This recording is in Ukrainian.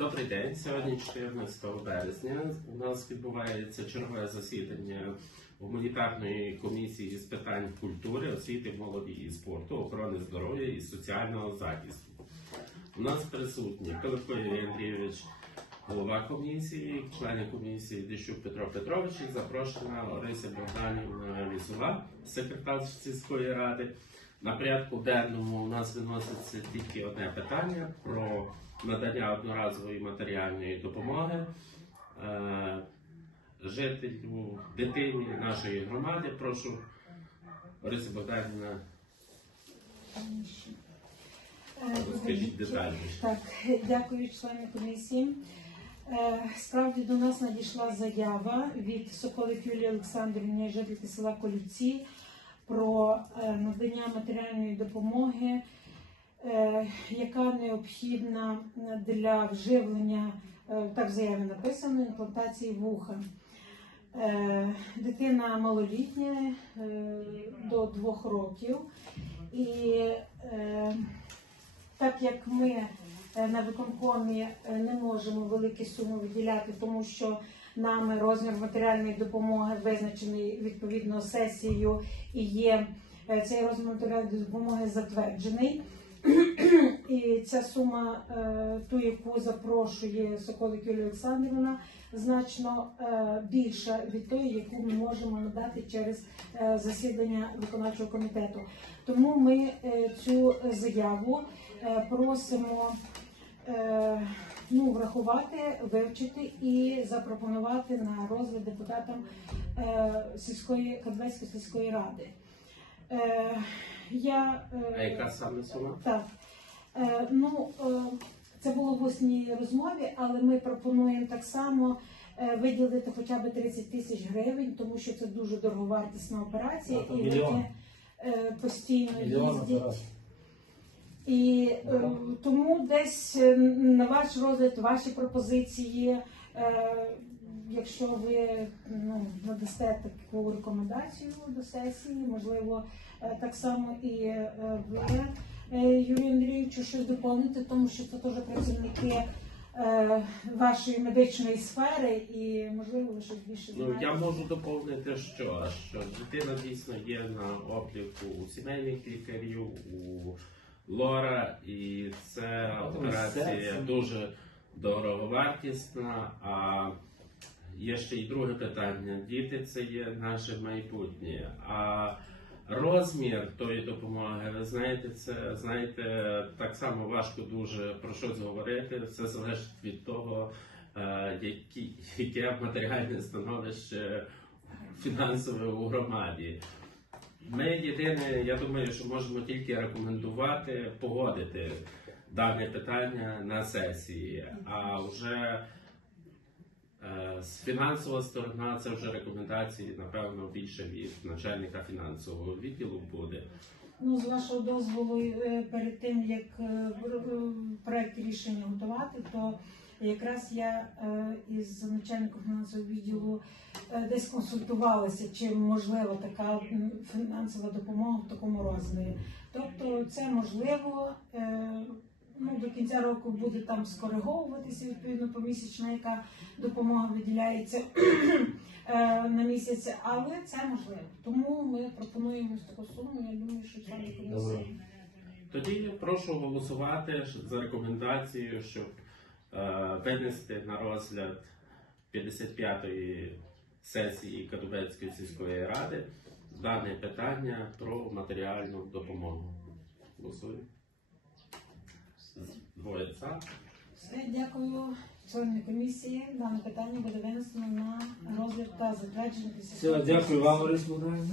Добрий день. Сьогодні 14 березня. У нас відбувається чергове засідання гуманітарної комісії з питань культури, освіти, молоді і спорту, охорони здоров'я і соціального захисту. У нас присутні Пилипко Андрійович, голова комісії, члени комісії Дещук Петро Петрович запрошена Орися Богданівна Лісова, секретар сільської ради. На порядку денному у нас виноситься тільки одне питання про надання одноразової матеріальної допомоги е, жителю дитині нашої громади. Прошу Орися Богданівна, розкажіть детальніше. Так, дякую, члени комісії. Е, Справді до нас надійшла заява від Соколик Юлії Олександрівни, жительки села Колівці, про е, надання матеріальної допомоги, е, яка необхідна для вживлення, е, так в заяві написано, імплантації вуха. Дитина малолітня до двох років. І так як ми на виконкомі не можемо великі суми виділяти, тому що нами розмір матеріальної допомоги визначений відповідно сесією і є е, цей розмір матеріальної допомоги затверджений. І ця сума, е, ту, яку запрошує Соколик Юлія Олександрівна, значно е, більша від тої, яку ми можемо надати через засідання виконавчого комітету. Тому ми цю заяву просимо ну, врахувати, вивчити і запропонувати на розгляд депутатам е, сільської Кадвецької сільської ради. Е, я, е, А яка саме сума? так. Е, ну, е, це було в усній розмові, але ми пропонуємо так само е, виділити хоча б 30 тисяч гривень, тому що це дуже дороговартісна операція і вони е, постійно Мільйон їздять. зараз. І е, тому десь е, на ваш розгляд, ваші пропозиції, е, якщо ви ну, надасте таку рекомендацію до сесії, можливо, е, так само і е, ви, е, Юрію Андрійовичу, щось доповнити, тому що це теж працівники е, вашої медичної сфери, і можливо ви щось більше Ну, знаєте. я можу доповнити, що, що дитина дійсно є на обліку у сімейних лікарів, у лора, і це операція дуже дороговартісна. А є ще й друге питання: діти це є наше майбутнє. А розмір тої допомоги, ви знаєте, це знаєте, так само важко дуже про щось говорити. Все залежить від того, е, які, яке матеріальне становище фінансове у громаді. Ми єдине, я думаю, що можемо тільки рекомендувати погодити дане питання на сесії. А вже е, з фінансова сторона це вже рекомендації, напевно, більше від начальника фінансового відділу буде. Ну, з вашого дозволу, е, перед тим як е, проект рішення готувати, то якраз я е, із начальником фінансового відділу е, десь консультувалася, чи можлива така фінансова допомога в такому розмірі. Тобто, це можливо. е, Ну, до кінця року буде там скориговуватися відповідно помісячна, яка допомога виділяється на місяць, але це можливо. Тому ми пропонуємо ось таку суму. Я думаю, що Добре. комісії. Тоді я прошу голосувати за рекомендацією, щоб винести на розгляд 55-ї сесії Кадубецької сільської ради дане питання про матеріальну допомогу. Голосуємо. Двоє за. Дякую. Члени комісії. Дане питання буде винесено на розгляд та затвердження після дякую вам, Борис. Дякую.